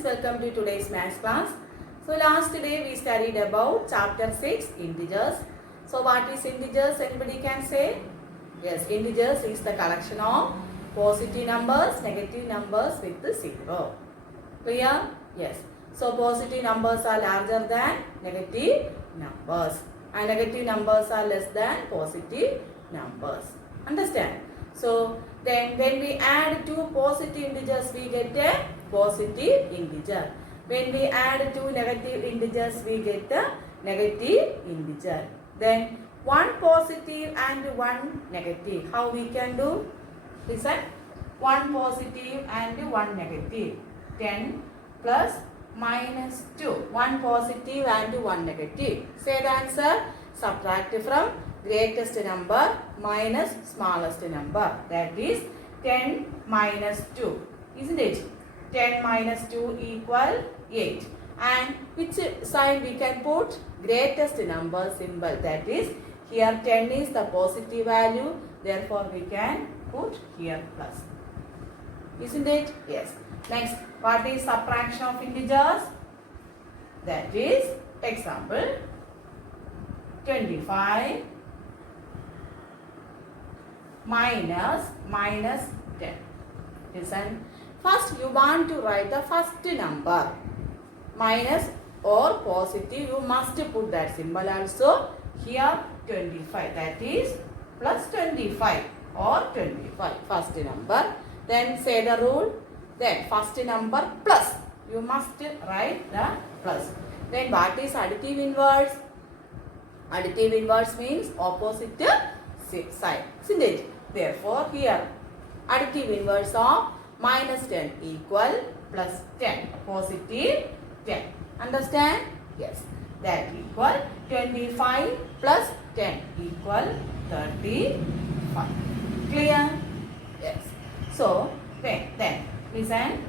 students, welcome to today's maths class. So last day we studied about chapter 6 integers. So what is integers? Anybody can say? Yes, integers is the collection of positive numbers, negative numbers with the 0. Clear? Yes. So positive numbers are larger than negative numbers and negative numbers are less than positive numbers. Understand? So then when we add two positive integers we get a positive integer. When we add two negative integers we get a negative integer. Then one positive and one negative. How we can do? Listen. One positive and one negative. 10 plus minus 2. One positive and one negative. Say the answer. Subtract from greatest number minus smallest number. That is 10 minus 2. Isn't it? 10 minus 2 equal 8. And which sign we can put? Greatest number symbol. That is here 10 is the positive value. Therefore we can put here plus. Isn't it? Yes. Next, what is subtraction of integers? That is example 25 minus 10. Listen. First you want to write the first number. Minus or positive, you must put that symbol also. Here 25. That is plus 25 or 25. First number. Then say the rule. Then first number plus. You must write the plus. Then what is additive inverse? Additive inverse means opposite side. Isn't it? Therefore here additive inverse of minus 10 equal plus 10. Positive 10. Understand? Yes. That equal 25 plus 10 equal 35. Clear? Yes. So then listen.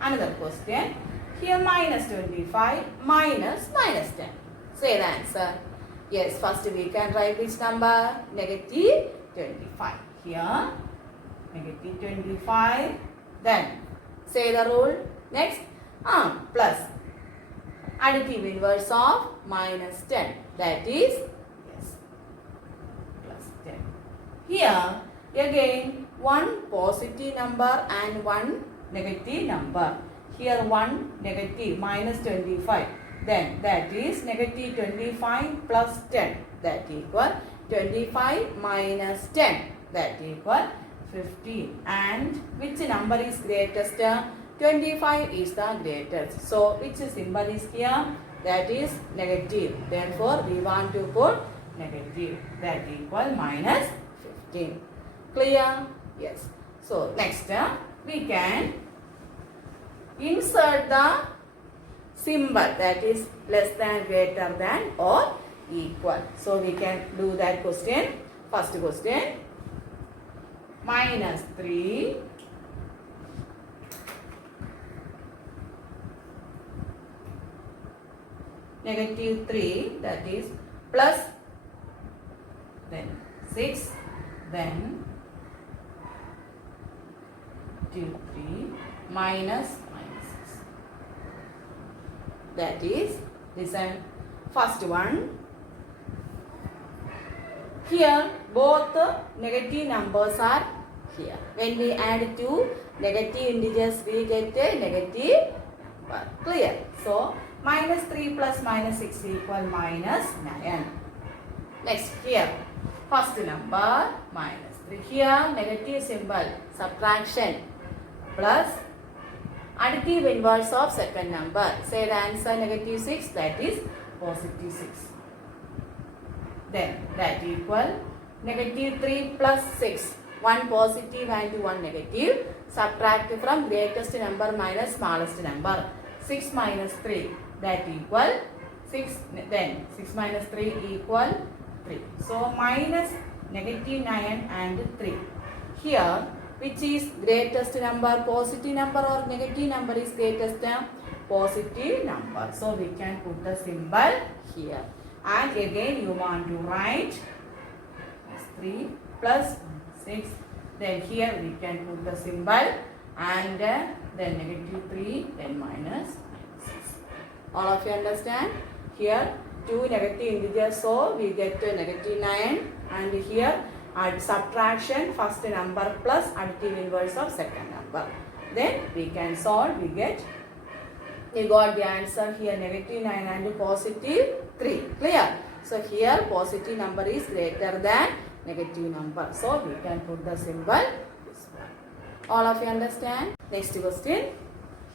Another question. Here minus 25 minus 10. Say the answer. Yes, first we can write this number negative 25. Here negative 25. Then say the rule. Next plus additive inverse of minus 10. That is yes plus 10. Here again one positive number and one negative number. Here one negative minus 25. Then that is negative 25 plus 10. That equal 25 minus 10. That equal 15. And which number is greatest? 25 is the greatest. So which symbol is here? That is negative. Therefore we want to put negative. That equal minus 15. Clear? Yes. So next we can insert the symbol that is less than, greater than or equal. So we can do that question. First question. Minus 3 negative 3, that is plus then 6 then 3 minus 6. That is listen. First one. Here both negative numbers are here. When we add two negative integers we get a negative number. Clear? So minus 3 plus minus 6 equal minus 9. Next here first number minus 3. Here negative symbol subtraction plus additive inverse of second number. Say the answer negative 6. That is positive 6. Then that equal negative 3 plus 6. One positive and one negative. Subtract from greatest number minus smallest number. 6 minus 3. That equal 6. Then 6 minus 3 equal 3. So minus negative 9 and 3. Here which is greatest number? Positive number or negative number is greatest? Positive number. So we can put the symbol here. And again you want to write 3 plus 6. Then here we can put the symbol and then negative 3, then minus 6. All of you understand? Here 2 negative integers, so we get to negative 9, and here add subtraction first number plus additive inverse of second number. Then we can solve, we got the answer here negative 9 and positive 3. Clear? So here positive number is greater than negative number. So we can put the symbol this one. All of you understand? Next question.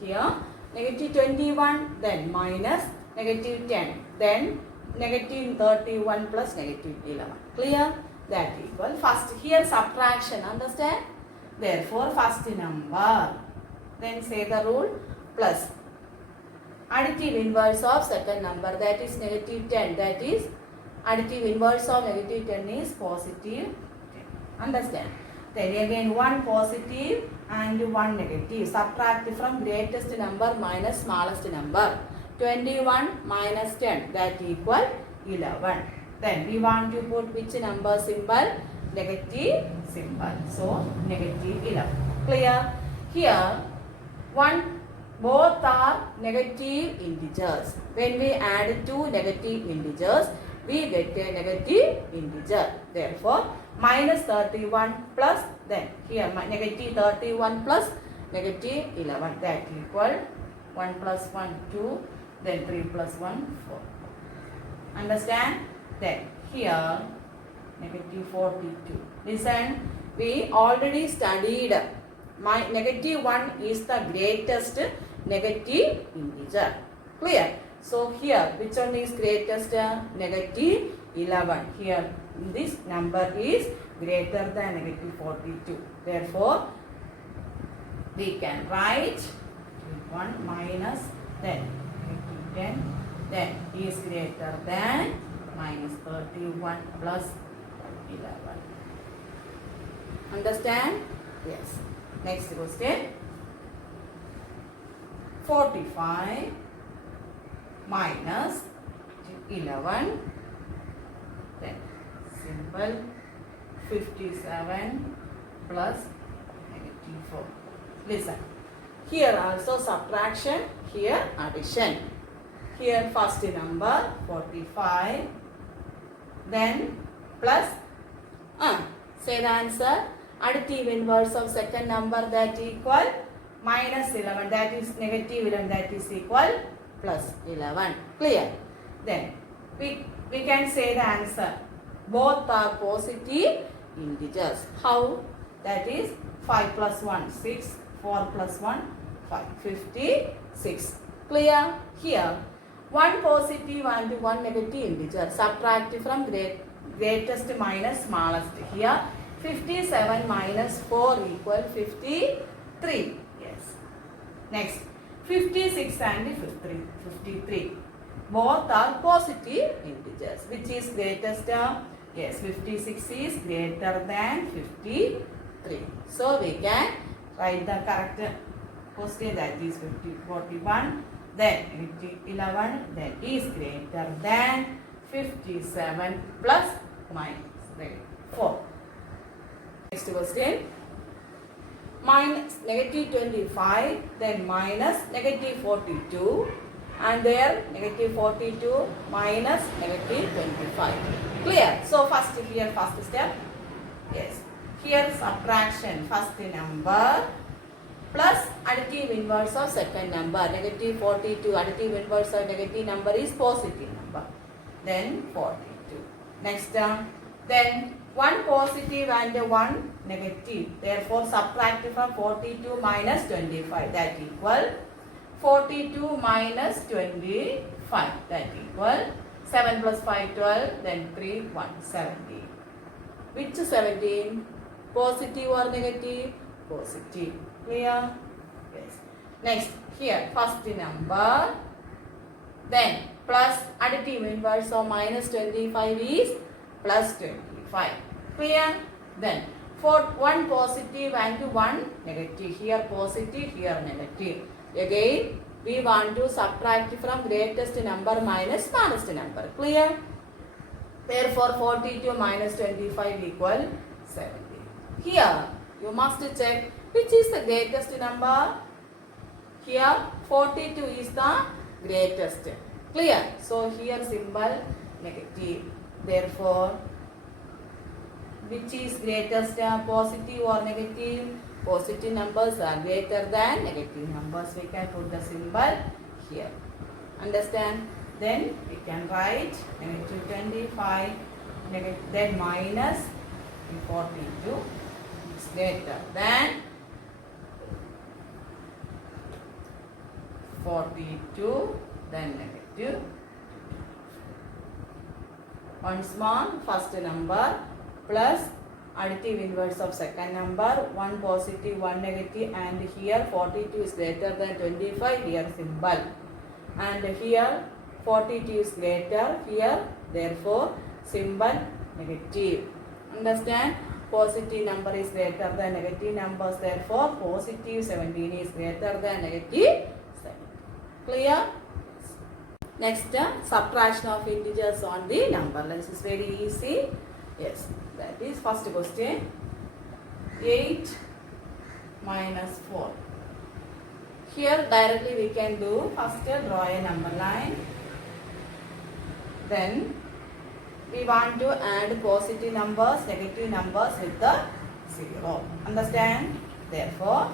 Here negative 21, then minus negative 10, then negative 31 plus negative 11. Clear? That equal. First here subtraction. Understand? Therefore first number. Then say the rule plus additive inverse of second number, that is negative 10, that is additive inverse of negative 10 is positive 10. Understand? Then again one positive and one negative. Subtract from greatest number minus smallest number. 21 minus 10, that equal 11. Then we want to put which number symbol? Negative symbol. So negative 11. Clear? Here both are negative integers. When we add two negative integers, we get a negative integer. Therefore, minus 31 plus, then here negative 31 plus negative 11. That equal 1 plus 1, 2, then 3 plus 1, 4. Understand? Then here negative 42. Listen, we already studied my negative 1 is the greatest negative integer. Clear? So here which one is greatest? Negative 11. Here this number is greater than negative 42. Therefore we can write 1 minus then negative 10, then is greater than minus 31 plus 11. Understand? Yes. Next question. 45 minus 11, then simple 57 plus negative 4. Listen, here also subtraction, here addition. Here first number 45, then plus say the answer. Additive inverse of second number, that equal minus 11, that is negative 11, that is equal plus 11. Clear? Then we can say the answer. Both are positive integers. How? That is 5 plus 1, 6, 4 plus 1, 5, 56. Clear? Here one positive and one negative integer. Subtract from greatest minus smallest. Here 57 minus 4 equal 53. Yes. Next 56 and 53. Both are positive integers. Which is greatest? Yes, 56 is greater than 53. So we can write the correct question, that is 41. Then 11, then is greater than 57 plus minus 4. Next question. Minus negative 25, then minus negative 42, and there negative 42 minus negative 25. Clear? So first here first step. Yes. Here subtraction first number plus additive inverse of second number. Negative 42, additive inverse of negative number is positive number. Then 42. Next term. Then one positive and one negative. Therefore subtract from 42 minus 25. That equal 42 minus 25. That equal 7 plus 5, 12. Then 3, 1, 17. Which 17? Positive or negative? Positive. Clear? Yes. Next, here first number, then plus additive inverse of minus 25 is plus 25. Clear? Then for one positive and one negative. Here positive, here negative. Again we want to subtract from greatest number minus smallest number. Clear? Therefore 42 minus 25 equal 70. Here you must check Which is the greatest number? Here 42 is the greatest. Clear? So here symbol negative. Therefore, which is greatest, positive or negative? Positive numbers are greater than negative numbers. We can put the symbol here. Understand? Then we can write negative 25, then minus 42 is greater than 42, then negative. Once more, first number plus additive inverse of second number, one positive, one negative, and here 42 is greater than 25, here symbol, and here 42 is greater, here therefore symbol negative. Understand? Positive number is greater than negative numbers, therefore positive 17 is greater than negative 7. Clear? Next, subtraction of integers on the number. This is very easy. Yes, that is first question. 8 minus 4. Here directly we can do. First, draw a number line. Then we want to add positive numbers, negative numbers with the 0. Understand? Therefore,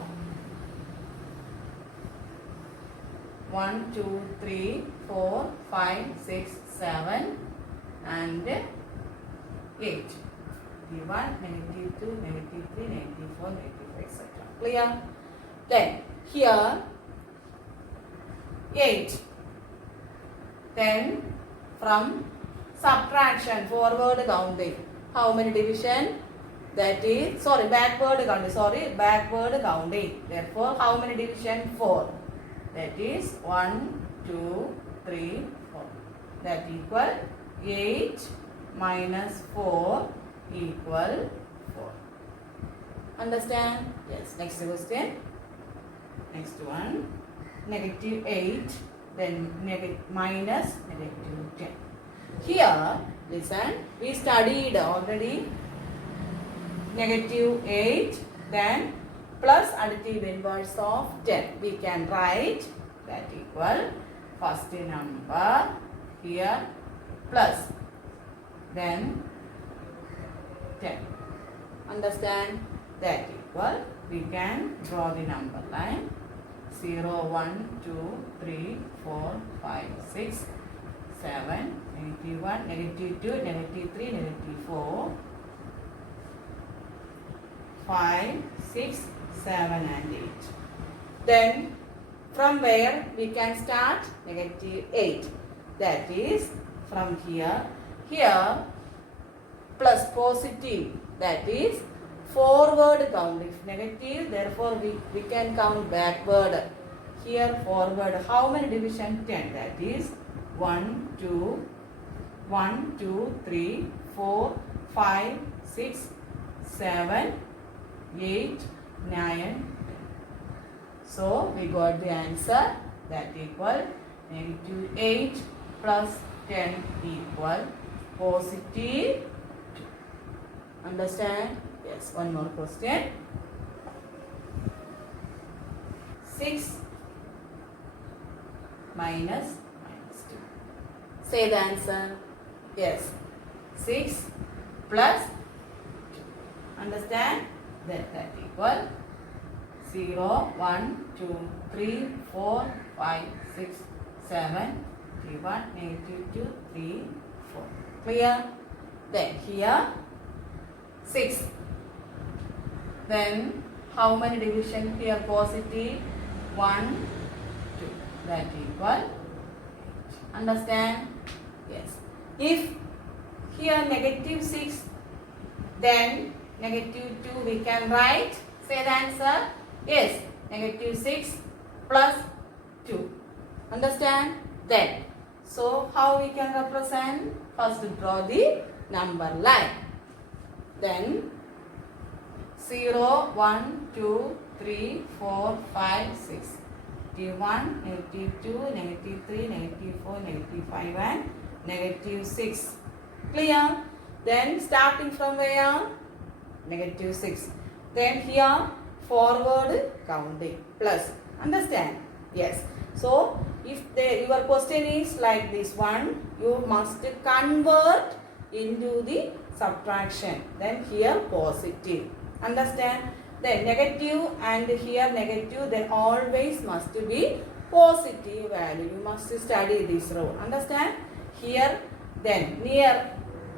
1, 2, 3, 4, 5, 6, 7 and 8. -1, -2, -3, -4, -5, etc. Clear? Then here 8. Then from subtraction, forward counting. How many division? That is, backward counting. Backward counting. Therefore, how many division? 4. That is 1, 2, 3, 4. That equal 8 minus 4 equal 4. Understand? Yes. Next question. Next one. Negative 8. Then minus negative 10. Here, listen. We studied already negative 8. Then plus additive inverse of 10. We can write that equal first number here plus then 10. Understand? That equal, we can draw the number line 0, 1, 2, 3, 4, 5, 6, 7, -1, -2, -3, -4, 5, 6, 7 and 8. Then from where we can start? Negative 8. That is from here. Here plus positive. That is forward count. If negative, therefore we can count backward. Here forward. How many division? 10. That is 1, 2, 3, 4, 5, 6, 7, 8, 9. So we got the answer. That equal negative 8 plus 10 equal positive 2. Understand? Yes. One more question. 6 minus 2. Say the answer. Yes. 6 plus 2. Understand? That equal 0, 1, 2, 3, 4, 5, 6, 7, 1, -2, 3, 4. Clear? Then here 6. Then how many division here? Positive 1, 2. That equal 8. Understand? Yes. If here negative 6, then negative 2 we can write. Say the answer. Yes. Negative 6 plus 2. Understand? Then. So how we can represent? First draw the number line. Then 0, 1, 2, 3, 4, 5, 6. -1, -2, -3, -4, -5 and -6. Clear? Then starting from where? -6. Then here forward counting. Plus. Understand? Yes. So, if your question is like this one, you must convert into the subtraction. Then here positive. Understand? Then negative and here negative, then always must be positive value. You must study this rule. Understand? Here, then near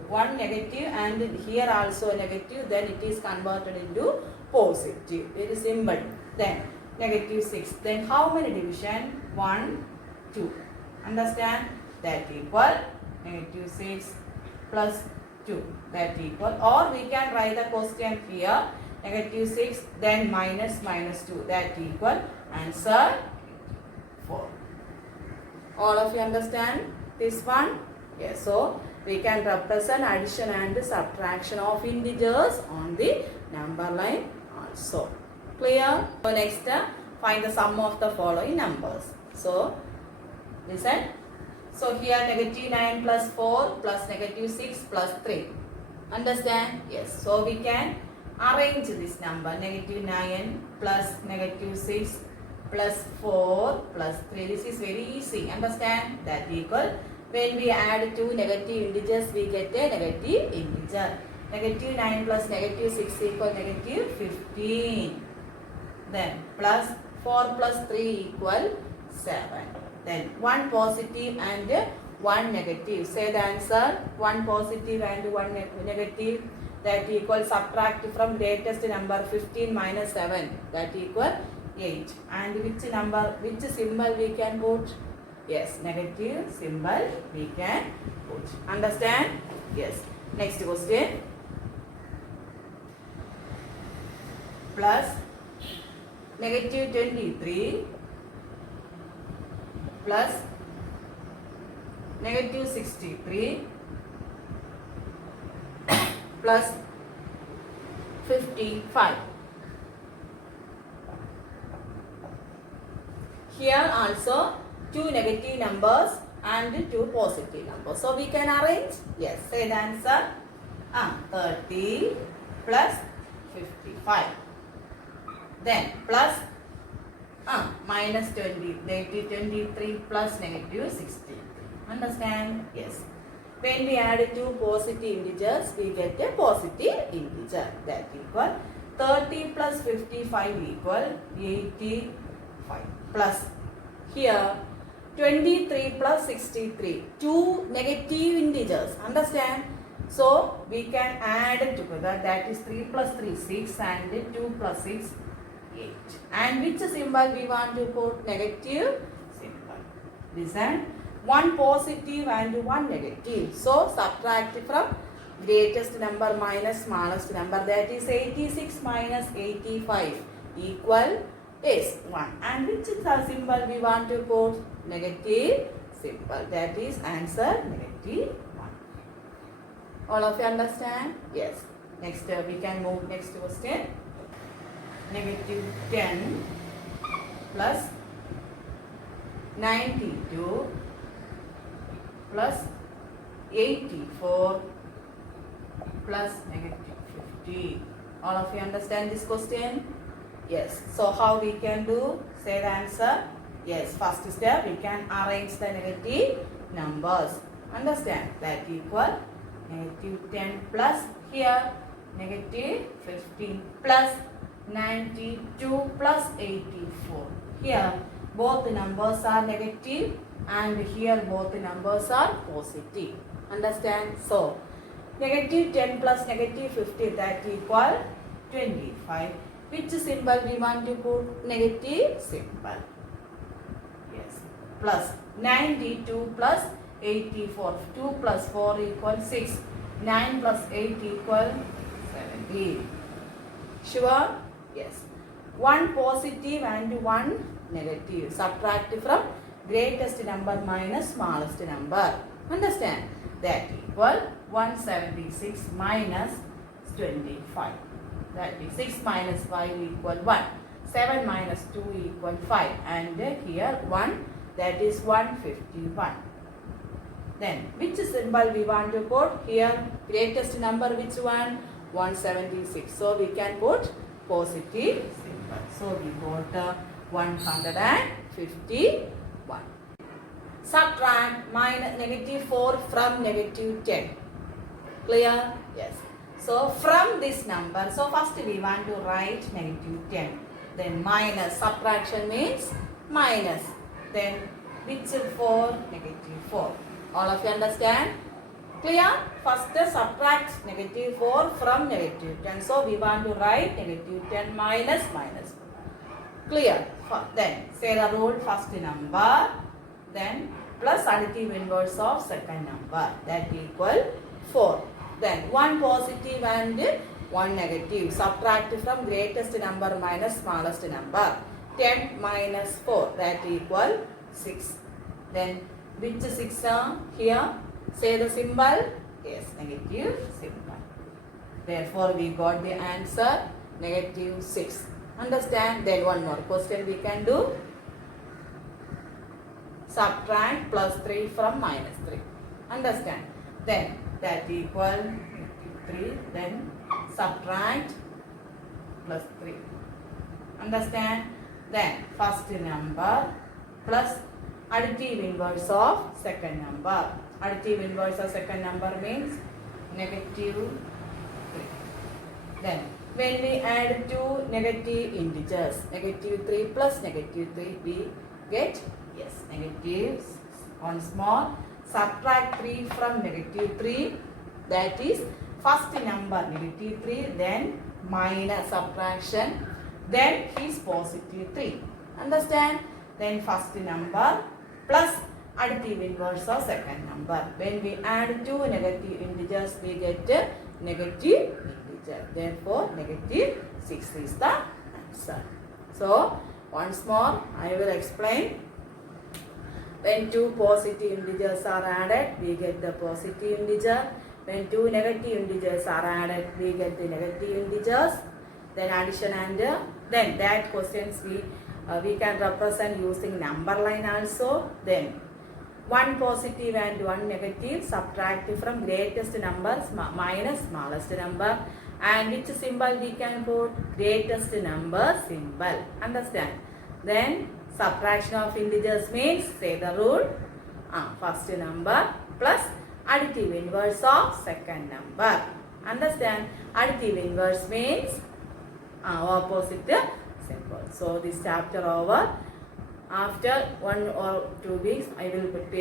one negative and here also negative, then it is converted into positive. Very simple. Then negative 6. Then how many division? 1, 2. Understand? That equal negative 6 plus 2. That equal, or we can write the question here, negative 6 then minus 2. That equal answer 4. All of you understand this one? Yes. So we can represent addition and subtraction of integers on the number line also. Clear? So next, find the sum of the following numbers. So listen. So here negative 9 plus 4 plus negative 6 plus 3. Understand? Yes. So we can arrange this number, negative 9 plus negative 6 plus 4 plus 3. This is very easy. Understand? That equal, when we add two negative integers, we get a negative integer. Negative 9 plus negative 6 equal negative 15. Then plus 4 plus 3 equal 7. Then one positive and one negative. Say the answer. One positive and one negative. That equal, subtract from greatest number 15 minus 7. That equal 8. And which number, which symbol we can put? Yes, negative symbol we can put. Understand? Yes. Next question. Plus negative 23 plus negative 63 plus 55. Here also two negative numbers and two positive numbers. So we can arrange. Yes, say the answer. 30 plus 55. Then plus minus 20, negative 23 plus negative 60. Understand? Yes. When we add two positive integers, we get a positive integer. That equal 30 plus 55 equal 85. Plus here 23 plus 63. Two negative integers. Understand? So we can add together. That is 3 plus 3, 6 and 2 plus 6, 8. And which symbol we want to put? Negative symbol. Listen. One positive and one negative. So subtract from greatest number minus smallest number. That is 86 minus 85 equal is 1. And which symbol we want to put? Negative symbol. That is answer negative 1. All of you understand? Yes. Next we can move next question. Negative 10 plus 92 plus 84 plus negative 50. All of you understand this question? Yes. So how we can do? Say the answer. Yes. First step, we can arrange the negative numbers. Understand? That equal negative 10 plus here negative 15 plus 92 plus 84. Here both the numbers are negative and here both the numbers are positive. Understand? So negative 10 plus negative 50, that equal 25. Which symbol we want to put? Negative symbol. Yes. Plus 92 plus 84. 2 plus 4 equal 6. 9 plus 8 equal 17. Sure? Yes. One positive and one negative. Subtract from greatest number minus smallest number. Understand? That equal 176 minus 25. That is 6 minus 5 equal 1. 7 minus 2 equal 5. And here 1, that is 151. Then which symbol we want to put? Here greatest number which one? 176. So we can put positive symbol. number. So we got 151. Subtract negative 4 from negative 10. Clear? Yes. So from this number, so first we want to write negative 10. Then minus, subtraction means minus. Then which 4? Negative 4. All of you understand? Clear? First subtract negative 4 from negative 10. So we want to write negative 10 minus minus 4. Clear? Then say the rule, first number, then plus additive inverse of second number, that equal 4. Then one positive and one negative. Subtract from greatest number minus smallest number. 10 minus 4, that equal 6. Then which 6 are here? Say the symbol. Yes, negative symbol. Therefore we got the answer negative 6. Understand? Then one more question we can do. Subtract plus 3 from minus 3. Understand? Then that equal negative 3. Then subtract plus 3. Understand? Then first number plus additive inverse of second number. Additive inverse of second number means negative 3. Then when we add two negative integers, negative 3 plus negative 3, we get, yes, negative 6. Once more, subtract 3 from negative 3, that is first number negative 3, then minus subtraction, then is positive 3. Understand? Then first number plus additive inverse of second number. When we add two negative integers, we get a negative integer. Therefore, negative 6 is the answer. So, once more, I will explain. When two positive integers are added, we get the positive integer. When two negative integers are added, we get the negative integers. Then addition and then that questions we can represent using number line also. Then one positive and one negative, subtract from greatest number minus smallest number. And which symbol we can put? Greatest number symbol. Understand? Then subtraction of integers means, say the rule, first number plus additive inverse of second number. Understand? Additive inverse means opposite symbol. So this chapter over. After 1 or 2 weeks, I will put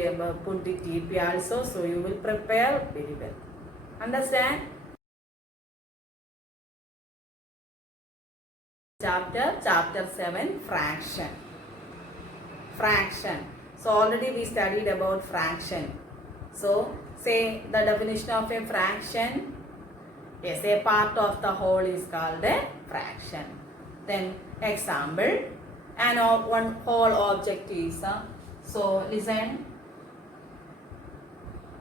the TP also, so you will prepare very well. Understand? Chapter 7, fraction. Fraction. So already we studied about fraction. So say the definition of a fraction. Yes, a part of the whole is called a fraction. Then example, and one whole object is, so listen,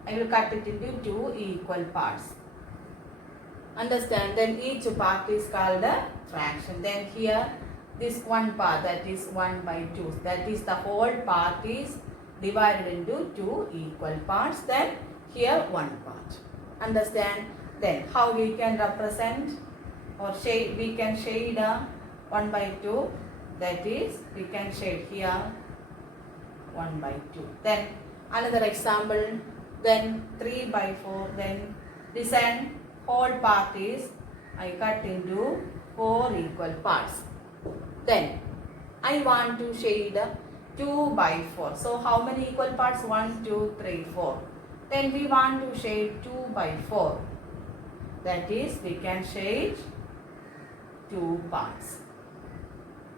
I will cut it into two equal parts. Understand? Then each part is called a fraction. Then here this one part, that is 1 by 2, that is the whole part is divided into two equal parts. Then here one part. Understand? Then how we can represent or shade, we can shade 1 by 2, that is we can shade here 1 by 2. Then another example, then 3 by 4, then this end whole part is I cut into 4 equal parts. Then I want to shade 2 by 4. So how many equal parts? 1, 2, 3, 4. Then we want to shade 2 by 4. That is we can shade 2 parts.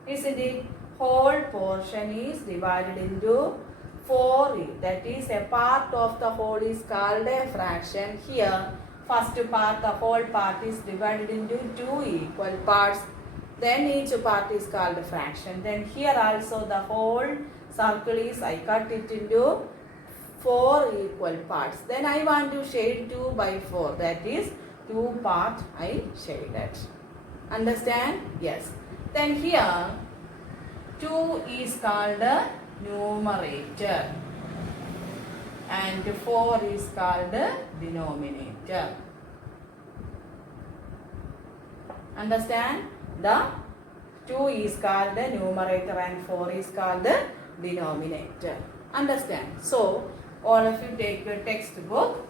Isn't it? Whole portion is divided into 4. That is a part of the whole is called a fraction. Here first part, the whole part is divided into 2 equal parts. Then each part is called a fraction. Then here also the whole circle is, I cut it into 4 equal parts. Then I want to shade 2 by 4. That is 2 part I shaded. Understand? Yes. Then here 2 is called a numerator and 4 is called a denominator. Understand? The 2 is called the numerator and 4 is called the denominator. Understand? So, all of you take your textbook,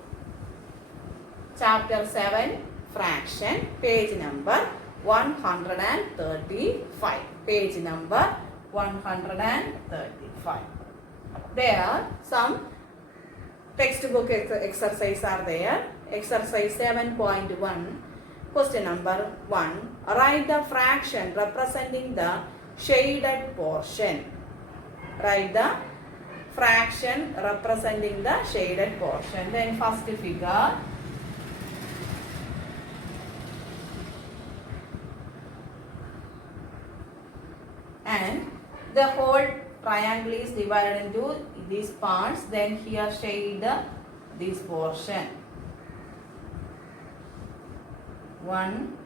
chapter 7, fraction, page number 135. Page number 135. There some textbook exercise are there. Exercise 7.1. Question number 1. Write the fraction representing the shaded portion. Write the fraction representing the shaded portion. Then first figure. And the whole triangle is divided into these parts. Then here shade this portion. 1.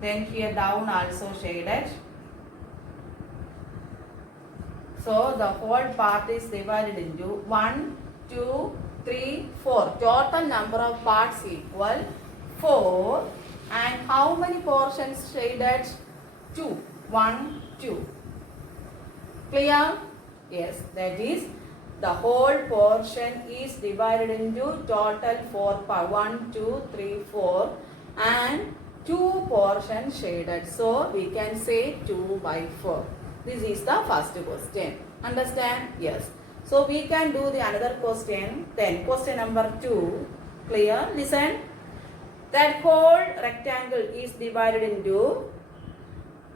Then here down also shaded. So the whole part is divided into 1, 2, 3, 4. Total number of parts equal 4. And how many portions shaded? 2. 1, 2. Clear? Yes, that is the whole portion is divided into total 4 parts. 1, 2, 3, 4 and 2 portions shaded. So we can say 2 by 4. This is the first question. Understand? Yes. So we can do the another question. Then question number 2. Clear? Listen. That whole rectangle is divided into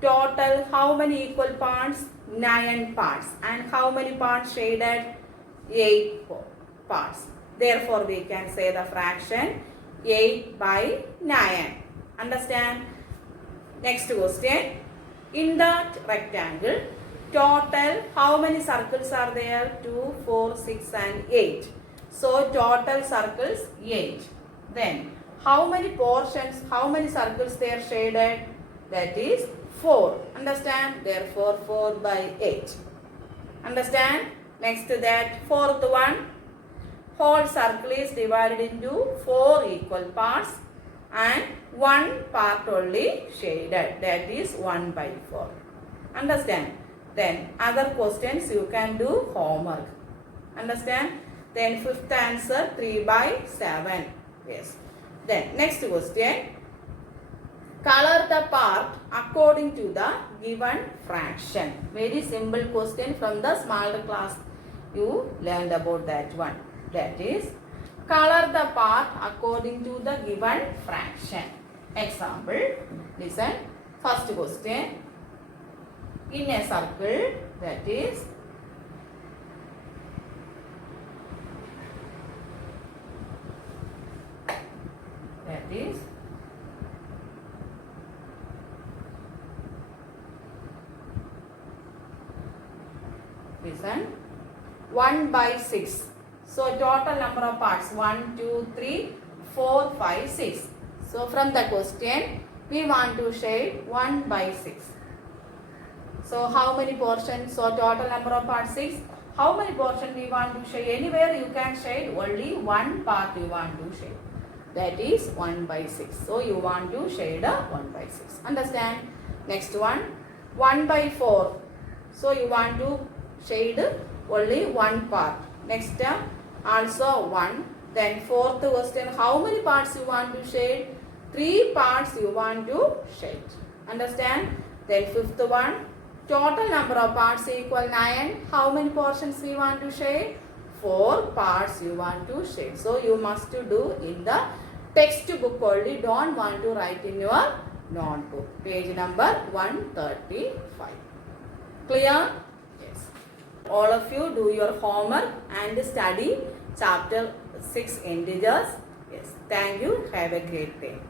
total how many equal parts? 9 parts. And how many parts shaded? 8 parts. Therefore, we can say the fraction 8 by 9. Understand? Next question. In that rectangle, total how many circles are there? 2, 4, 6 and 8. So, total circles 8. Then, how many portions, how many circles they are shaded? That is 4. Understand? Therefore, 4 by 8. Understand? Next to that, fourth one. Whole circle is divided into 4 equal parts and 1 part only shaded. That is 1 by 4. Understand? Then, other questions you can do homework. Understand? Then, fifth answer 3 by 7. Yes. Then, next question. Color the part according to the given fraction. Very simple question from the smaller class. You learned about that one. That is, color the part according to the given fraction. Example, listen. First question. In a circle, that is, listen, 1 by 6. So total number of parts 1, 2, 3, 4, 5, 6. So from the question we want to shade 1 by 6. So how many portions? So total number of parts 6. How many portions we want to shade? Anywhere you can shade, only one part you want to shade. That is 1 by 6. So you want to shade a 1 by 6. Understand? Next one, 1 by 4. So you want to shade only one part. Next also 1. Then fourth question, how many parts you want to shade? 3 parts you want to shade. Understand? Then fifth one, total number of parts equal 9. How many portions we want to shade? 4 parts you want to shade. So you must do in the textbook only. Don't want to write in your notebook. Page number 135. Clear? Yes. All of you do your homework and study chapter 6 integers. Yes. Thank you. Have a great day.